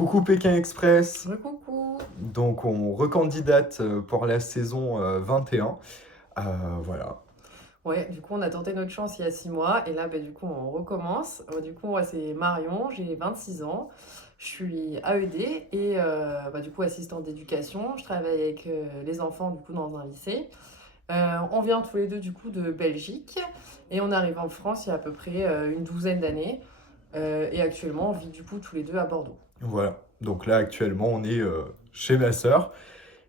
Coucou Pékin Express. Coucou. Donc on recandidate pour la saison 21. Euh, voilà. Ouais, du coup, on a tenté notre chance il y a 6 mois et là, du coup, on recommence. Du coup, moi, c'est Marion, j'ai 26 ans. Je suis AED et du coup, assistante d'éducation. Je travaille avec les enfants, du coup, dans un lycée. On vient tous les deux, du coup, de Belgique et on arrive en France il y a à peu près une douzaine d'années. Et actuellement, on vit, du coup, tous les deux à Bordeaux. Voilà. Donc là actuellement on est chez ma sœur.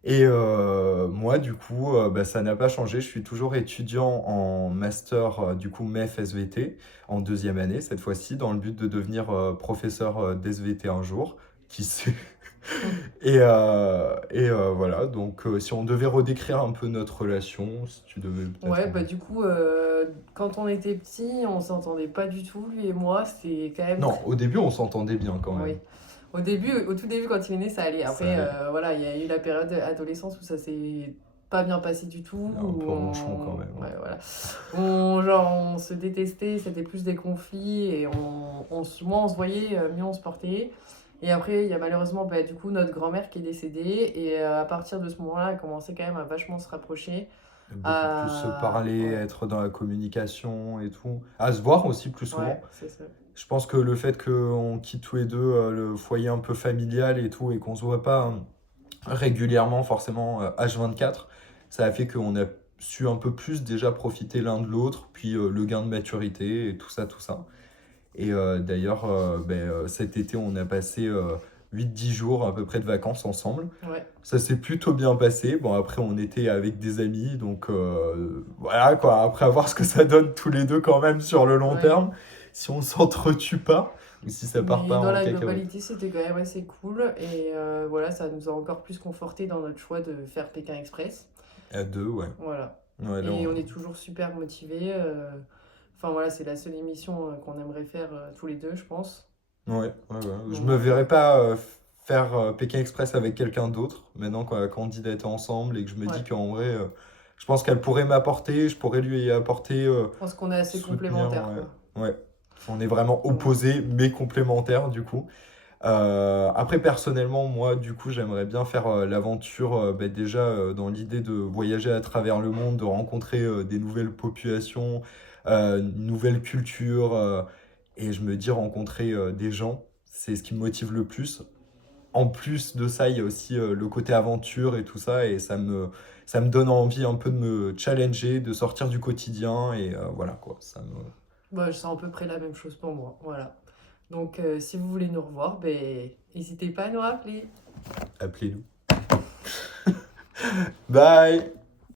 Et moi du coup ça n'a pas changé. Je suis toujours étudiant en master du coup MEF SVT en deuxième année cette fois-ci dans le but de devenir professeur d'SVT un jour. Qui sait. Voilà, donc si on devait redécrire un peu notre relation, si tu devais peut-être... Ouais, du coup, quand on était petits, on s'entendait pas du tout, lui et moi. C'est quand même Non, au début on s'entendait bien quand Oui. même. Au tout début, quand il est né, ça allait. Ça Après, allait. voilà, il y a eu la période adolescence où ça s'est pas bien passé du tout. Un peu ronchon quand même. Ouais, voilà. On se détestait, c'était plus des conflits et moins on se voyait, mieux on se portait. Et après, il y a malheureusement, du coup, notre grand-mère qui est décédée. Et à partir de ce moment-là, elle a commencé quand même à vachement se rapprocher. Beaucoup plus se parler, Ouais, être dans la communication et tout. À se voir aussi plus souvent. ouais, c'est ça. Je pense que le fait qu'on quitte tous les deux le foyer un peu familial et tout, et qu'on se voit pas régulièrement, forcément H24, ça a fait qu'on a su un peu plus déjà profiter l'un de l'autre, puis le gain de maturité et tout ça, tout ça. Et d'ailleurs, cet été, on a passé 8-10 jours à peu près de vacances ensemble. Ouais. Ça s'est plutôt bien passé. Bon, après, on était avec des amis, donc voilà quoi. Après, à voir ce que ça donne tous les deux quand même sur le long Ouais. terme, si on s'entretue pas, ou si ça part Mais pas dans en la cacahuète. globalité, c'était quand même assez cool. Et voilà, ça nous a encore plus conforté dans notre choix de faire Pékin Express. À deux, ouais. Voilà. Ouais, là, Et on est toujours super motivés. Enfin voilà, c'est la seule émission qu'on aimerait faire tous les deux, je pense. ouais, ouais, ouais. Je Donc me voilà. verrais pas faire Pékin Express avec quelqu'un d'autre, maintenant qu'on a candidaté ensemble et que je me dis Ouais. qu'en vrai, je pense qu'elle pourrait m'apporter, je pourrais lui apporter, Je pense qu'on est assez soutenir, complémentaires, ouais. quoi. Ouais. On est vraiment Donc voilà. opposés, mais complémentaires, du coup. Après, personnellement, moi, du coup, j'aimerais bien faire l'aventure, déjà dans l'idée de voyager à travers le monde, de rencontrer des nouvelles populations, une nouvelle culture, et je me dis rencontrer des gens, c'est ce qui me motive le plus. En plus de ça, il y a aussi le côté aventure et tout ça, et ça me donne envie un peu de me challenger, de sortir du quotidien, et voilà quoi, C'est à peu près la même chose pour moi. Voilà. Donc si vous voulez nous revoir, n'hésitez pas à nous rappeler. appelez-nous. Bye!